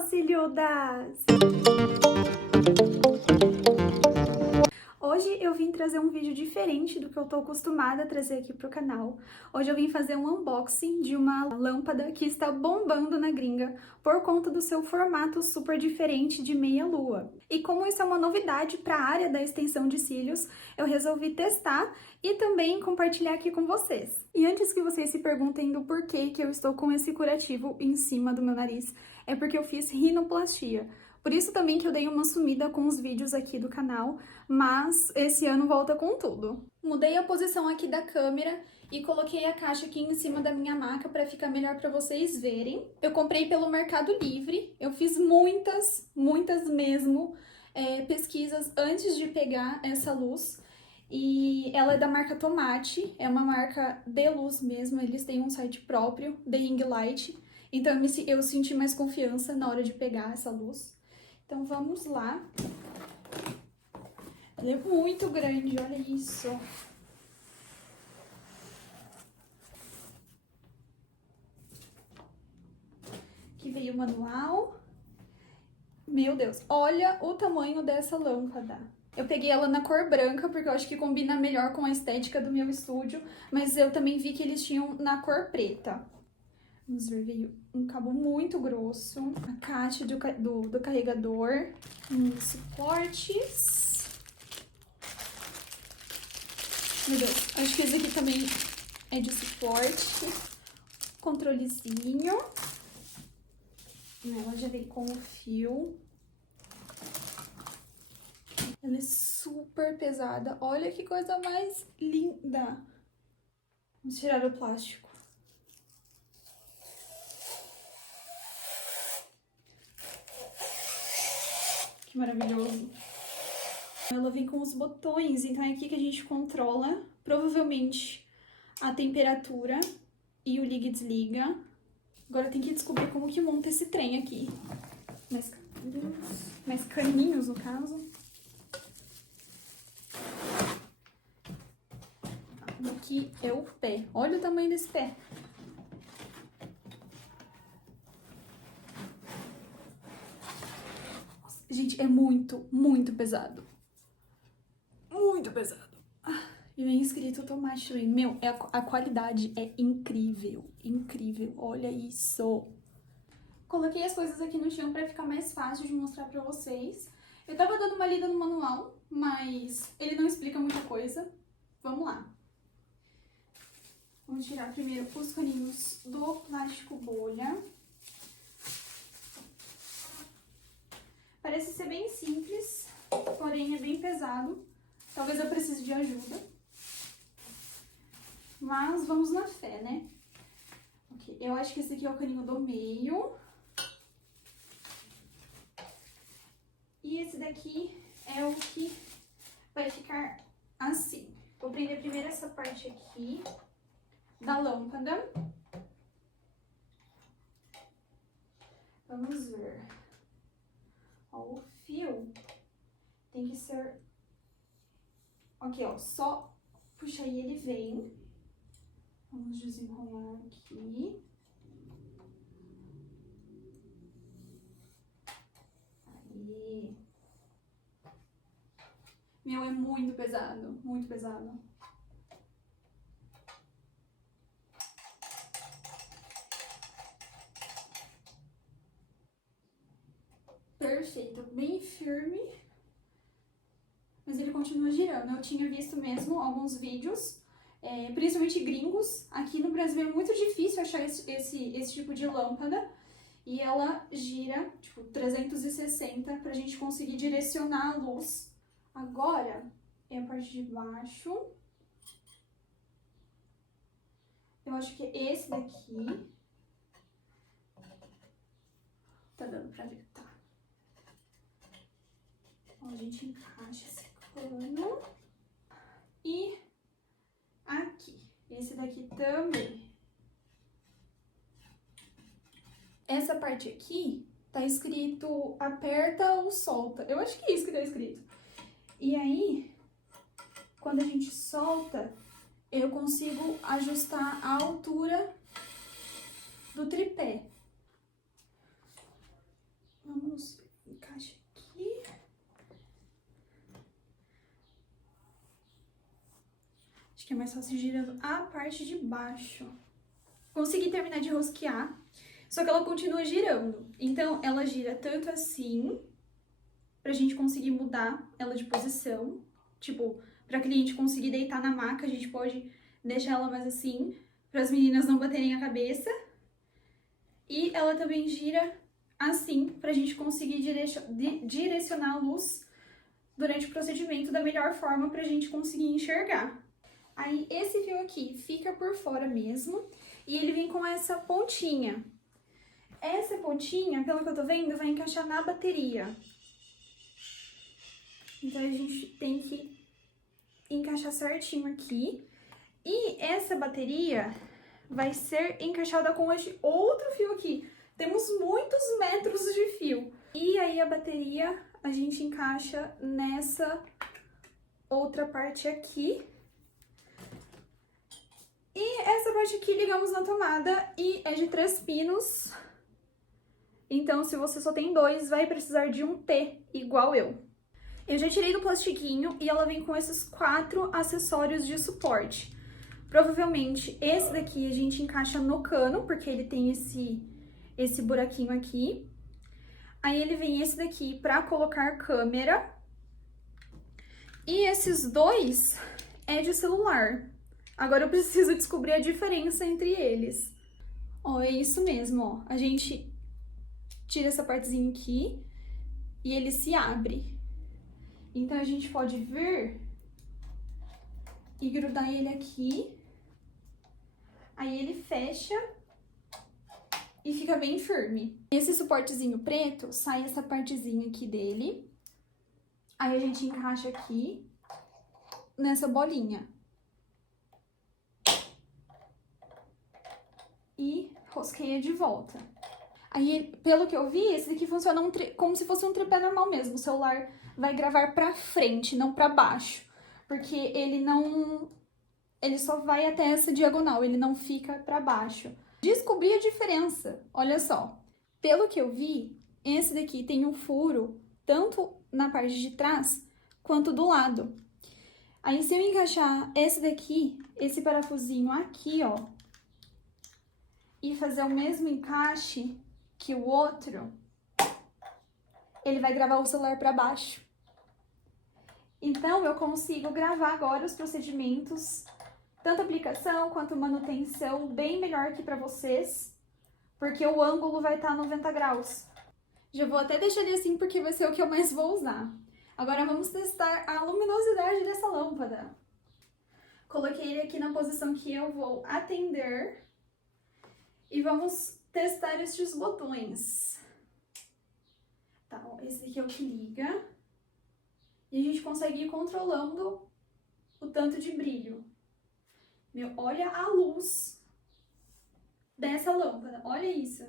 Cíliodas! Hoje eu vim trazer um vídeo diferente do que eu tô acostumada a trazer aqui pro canal. Hoje eu vim fazer um unboxing de uma lâmpada que está bombando na gringa por conta do seu formato super diferente de meia-lua. E como isso é uma novidade para a área da extensão de cílios, eu resolvi testar e também compartilhar aqui com vocês. E antes que vocês se perguntem do porquê que eu estou com esse curativo em cima do meu nariz, é porque eu fiz rinoplastia. Por isso também que eu dei uma sumida com os vídeos aqui do canal, mas esse ano volta com tudo. Mudei a posição aqui da câmera e coloquei a caixa aqui em cima da minha maca para ficar melhor para vocês verem. Eu comprei pelo Mercado Livre, eu fiz muitas mesmo pesquisas antes de pegar essa luz. E ela é da marca Tomate, é uma marca de luz mesmo, eles têm um site próprio, The Ring Light. Então eu senti mais confiança na hora de pegar essa luz. Então vamos lá. Ela é muito grande, olha isso. Aqui veio o manual. Meu Deus, olha o tamanho dessa lâmpada. Eu peguei ela na cor branca, porque eu acho que combina melhor com a estética do meu estúdio, mas eu também vi que eles tinham na cor preta. Vamos ver, veio um cabo muito grosso, a caixa do carregador, suportes. Meu Deus, acho que esse aqui também é de suporte. Controlezinho. Ela já vem com o fio. Ela é super pesada. Olha que coisa mais linda. Vamos tirar o plástico. Que maravilhoso. Ela vem com os botões, então é aqui que a gente controla, provavelmente, a temperatura e o liga e desliga. Agora tem que descobrir como que monta esse trem aqui. Mais caninhos, no caso. Aqui é o pé. Olha o tamanho desse pé. Nossa, gente, é muito pesado. Muito pesado. E vem escrito tomate também. Meu, a qualidade é incrível. Incrível. Olha isso. Coloquei as coisas aqui no chão pra ficar mais fácil de mostrar pra vocês. Eu tava dando uma lida no manual, mas ele não explica muita coisa. Vamos lá. Vamos tirar primeiro os caninhos do plástico bolha. Parece ser bem simples, porém é bem pesado. Talvez eu precise de ajuda. Mas vamos na fé, né? Ok, eu acho que esse aqui é o caninho do meio. E esse daqui é o que vai ficar assim. Vou prender primeiro essa parte aqui da lâmpada. Vamos ver. Ó, o fio tem que ser... Ok, ó, só puxar e ele vem. Vamos desenrolar aqui. Aí. Meu, é muito pesado, muito pesado. Perfeito, bem firme. Mas ele continua girando. Eu tinha visto mesmo alguns vídeos, principalmente gringos. Aqui no Brasil é muito difícil achar esse tipo de lâmpada. E ela gira, tipo, 360 pra gente conseguir direcionar a luz. Agora é a parte de baixo. Eu acho que é esse daqui. Tá dando pra ver, tá. Ó, a gente encaixa esse cano. E aqui. Esse daqui também. Essa parte aqui tá escrito aperta ou solta. Eu acho que é isso que tá escrito. E aí, quando a gente solta, eu consigo ajustar a altura do tripé. que é mais fácil girando a parte de baixo. Consegui terminar de rosquear, só que ela continua girando. Então, ela gira tanto assim, pra gente conseguir mudar ela de posição. Tipo, pra cliente conseguir deitar na maca, a gente pode deixar ela mais assim, para as meninas não baterem a cabeça. E ela também gira assim, pra gente conseguir direcionar a luz durante o procedimento da melhor forma pra gente conseguir enxergar. Aí, esse fio aqui fica por fora mesmo, e ele vem com essa pontinha. Essa pontinha, pelo que eu tô vendo, vai encaixar na bateria. Então, a gente tem que encaixar certinho aqui. E essa bateria vai ser encaixada com este outro fio aqui. Temos muitos metros de fio. E aí, a bateria, a gente encaixa nessa outra parte aqui. E essa parte aqui ligamos na tomada e é de 3 pinos. Então, se você só tem 2, vai precisar de um T, igual eu. Eu já tirei do plastiquinho e ela vem com esses 4 acessórios de suporte. Provavelmente, esse daqui a gente encaixa no cano, porque ele tem esse buraquinho aqui. Aí, ele vem esse daqui pra colocar câmera. E esses 2 é de celular. Agora eu preciso descobrir a diferença entre eles. Ó, é isso mesmo, ó. A gente tira essa partezinha aqui e ele se abre. Então, a gente pode vir e grudar ele aqui. Aí, ele fecha e fica bem firme. Esse suportezinho preto, sai essa partezinha aqui dele. Aí, a gente encaixa aqui nessa bolinha. E rosqueia de volta. Aí, pelo que eu vi, esse daqui funciona como se fosse um tripé normal mesmo. O celular vai gravar pra frente, não pra baixo. Porque ele só vai até essa diagonal, ele não fica pra baixo. Descobri a diferença, olha só. Pelo que eu vi, esse daqui tem um furo tanto na parte de trás quanto do lado. Aí, se eu encaixar esse daqui, esse parafusinho aqui, ó, e fazer o mesmo encaixe que o outro, ele vai gravar o celular para baixo. Então, eu consigo gravar agora os procedimentos, tanto aplicação quanto manutenção, bem melhor aqui para vocês, porque o ângulo vai estar 90 graus. Já vou até deixar ele assim, porque vai ser o que eu mais vou usar. Agora, vamos testar a luminosidade dessa lâmpada. Coloquei ele aqui na posição que eu vou atender. E vamos testar estes botões. Tá, ó, esse aqui é o que liga. E a gente consegue ir controlando o tanto de brilho. Meu, olha a luz dessa lâmpada, olha isso.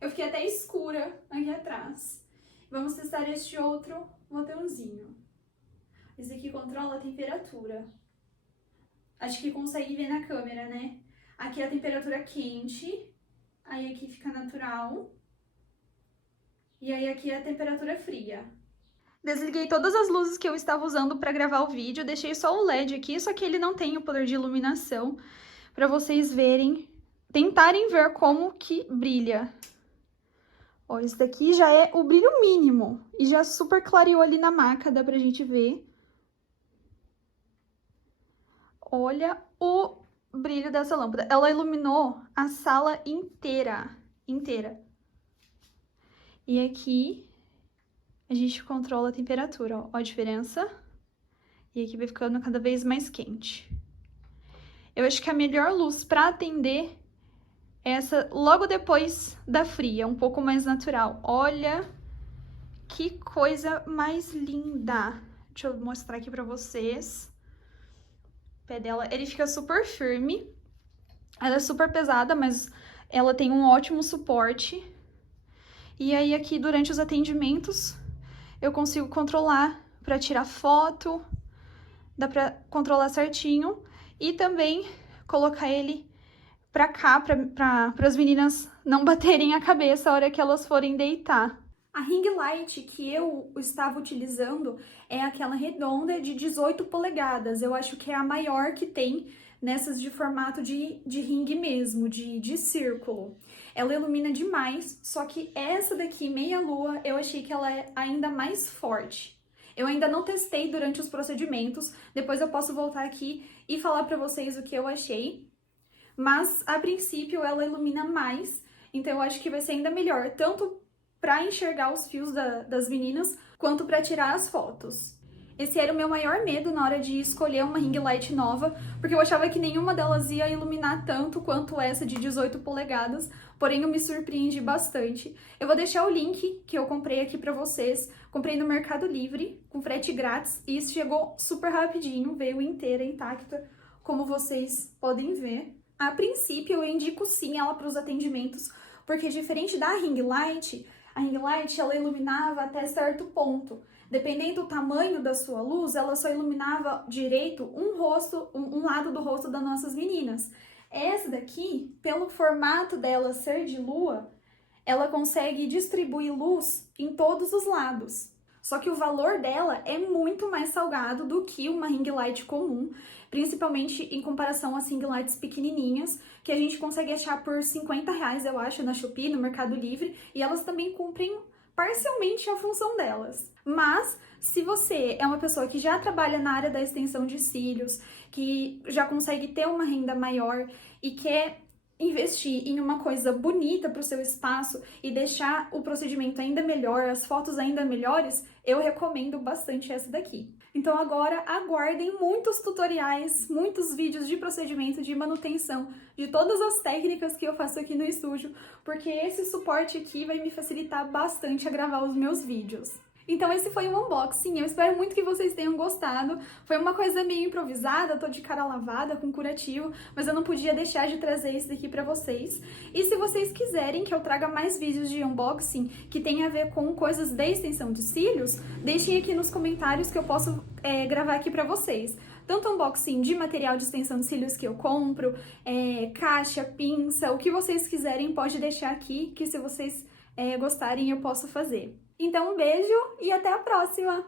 Eu fiquei até escura aqui atrás. Vamos testar este outro botãozinho. Esse aqui controla a temperatura. Acho que consegue ver na câmera, né? Aqui é a temperatura quente. Aí aqui fica natural. E aí aqui é a temperatura fria. Desliguei todas as luzes que eu estava usando para gravar o vídeo. Deixei só o LED aqui, só que ele não tem o poder de iluminação. Para vocês verem, tentarem ver como que brilha. Ó, esse daqui já é o brilho mínimo. E já super clareou ali na maca, dá pra gente ver. Olha o brilho dessa lâmpada. Ela iluminou a sala inteira. E aqui a gente controla a temperatura, ó a diferença. E aqui vai ficando cada vez mais quente. Eu acho que a melhor luz para atender é essa logo depois da fria, um pouco mais natural. Olha que coisa mais linda. Deixa eu mostrar aqui pra vocês. O pé dela, ele fica super firme. Ela é super pesada, mas ela tem um ótimo suporte. E aí aqui durante os atendimentos eu consigo controlar para tirar foto, dá para controlar certinho e também colocar ele para cá para as meninas não baterem a cabeça a hora que elas forem deitar. A ring light que eu estava utilizando é aquela redonda de 18 polegadas. Eu acho que é a maior que tem nessas de formato de ring mesmo, de círculo. Ela ilumina demais, só que essa daqui, meia lua, eu achei que ela é ainda mais forte. Eu ainda não testei durante os procedimentos, depois eu posso voltar aqui e falar pra vocês o que eu achei. Mas, a princípio, ela ilumina mais, então eu acho que vai ser ainda melhor, tanto para enxergar os fios das meninas, quanto para tirar as fotos. Esse era o meu maior medo na hora de escolher uma ring light nova, porque eu achava que nenhuma delas ia iluminar tanto quanto essa de 18 polegadas, porém eu me surpreendi bastante. Eu vou deixar o link que eu comprei aqui para vocês. Comprei no Mercado Livre, com frete grátis, e isso chegou super rapidinho, veio inteira, intacta, como vocês podem ver. A princípio, eu indico sim ela para os atendimentos, porque diferente da ring light, a ring light ela iluminava até certo ponto. Dependendo do tamanho da sua luz, ela só iluminava direito um lado do rosto das nossas meninas. Essa daqui, pelo formato dela ser de lua, ela consegue distribuir luz em todos os lados. Só que o valor dela é muito mais salgado do que uma ring light comum, principalmente em comparação às ring lights pequenininhas, que a gente consegue achar por R$50, eu acho, na Shopee, no Mercado Livre, e elas também cumprem parcialmente a função delas. Mas, se você é uma pessoa que já trabalha na área da extensão de cílios, que já consegue ter uma renda maior e quer investir em uma coisa bonita para o seu espaço e deixar o procedimento ainda melhor, as fotos ainda melhores, eu recomendo bastante essa daqui. Então agora aguardem muitos tutoriais, muitos vídeos de procedimento de manutenção de todas as técnicas que eu faço aqui no estúdio, porque esse suporte aqui vai me facilitar bastante a gravar os meus vídeos. Então esse foi um unboxing, eu espero muito que vocês tenham gostado. Foi uma coisa meio improvisada, tô de cara lavada com curativo, mas eu não podia deixar de trazer isso daqui pra vocês. E se vocês quiserem que eu traga mais vídeos de unboxing que tenha a ver com coisas de extensão de cílios, deixem aqui nos comentários que eu posso gravar aqui pra vocês. Tanto unboxing de material de extensão de cílios que eu compro, caixa, pinça, o que vocês quiserem pode deixar aqui, que se vocês gostarem eu posso fazer. Então, um beijo e até a próxima!